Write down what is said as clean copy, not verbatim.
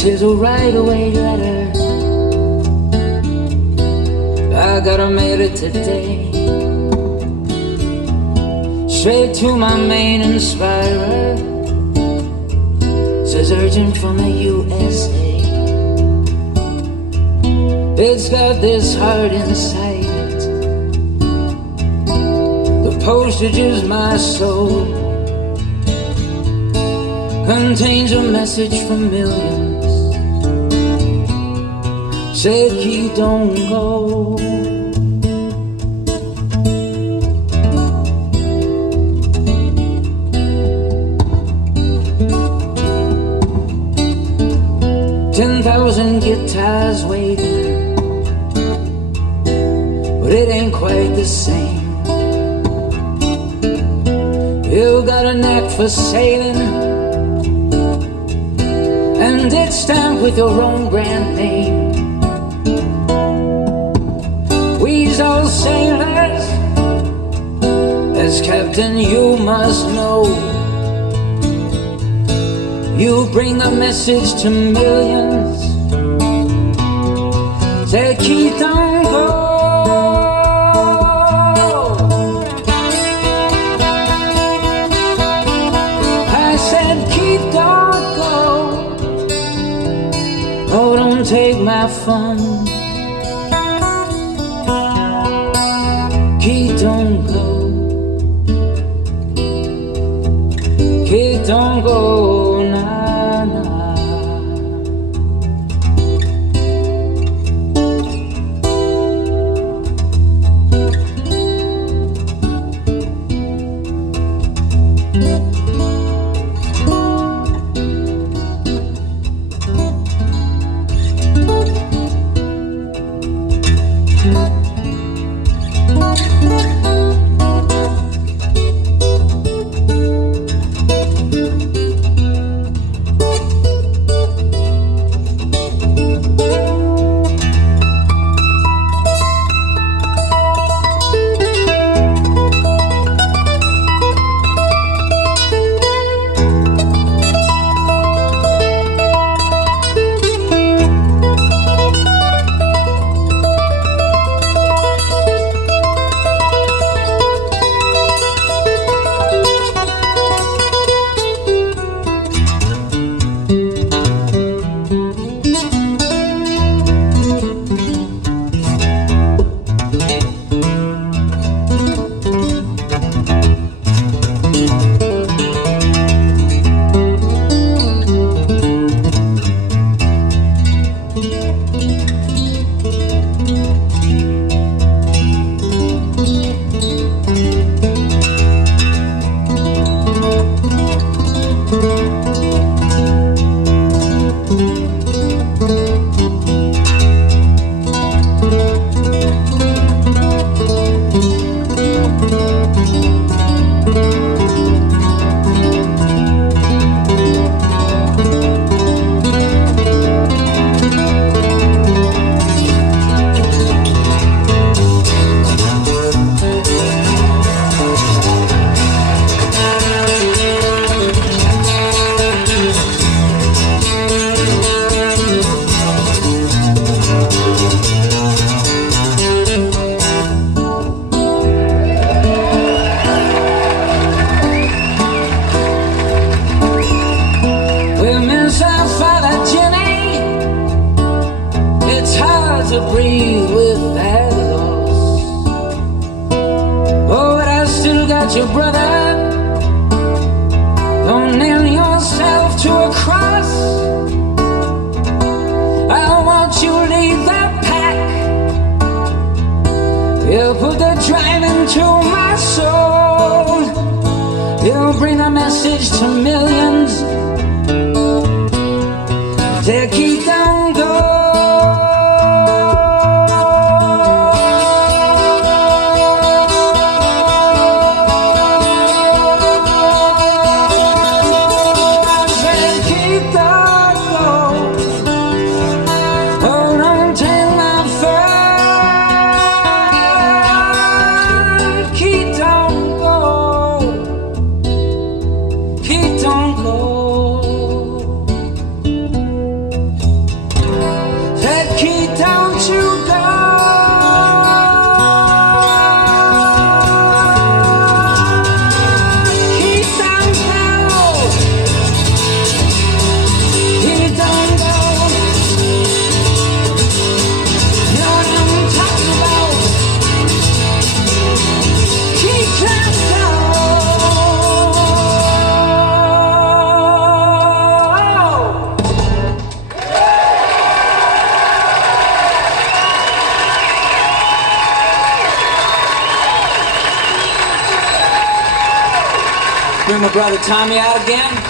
This is a right-away letter. I gotta mail it today, straight to my main inspirer. Says urgent from the USA. It's got this heart inside it. The postage is my soul. Contains a message from millions. Said Keith, don't go. 10,000 guitars waiting, but it ain't quite the same. You got a knack for sailing, and it's stamped with your own brand name. We's all sailors, as captain you must know. You bring a message to millions. Say, Keith, don't go. I said, Keith, don't go. Oh, don't take my fun. Keith, don't go. Keith, don't go. To breathe with that loss. Oh, but I still got you, brother. Don't nail yourself to a cross. I want you to lead the pack. You'll put the drive into my soul. You'll bring a message to millions. Take it down, go. bring my brother Tommy out again.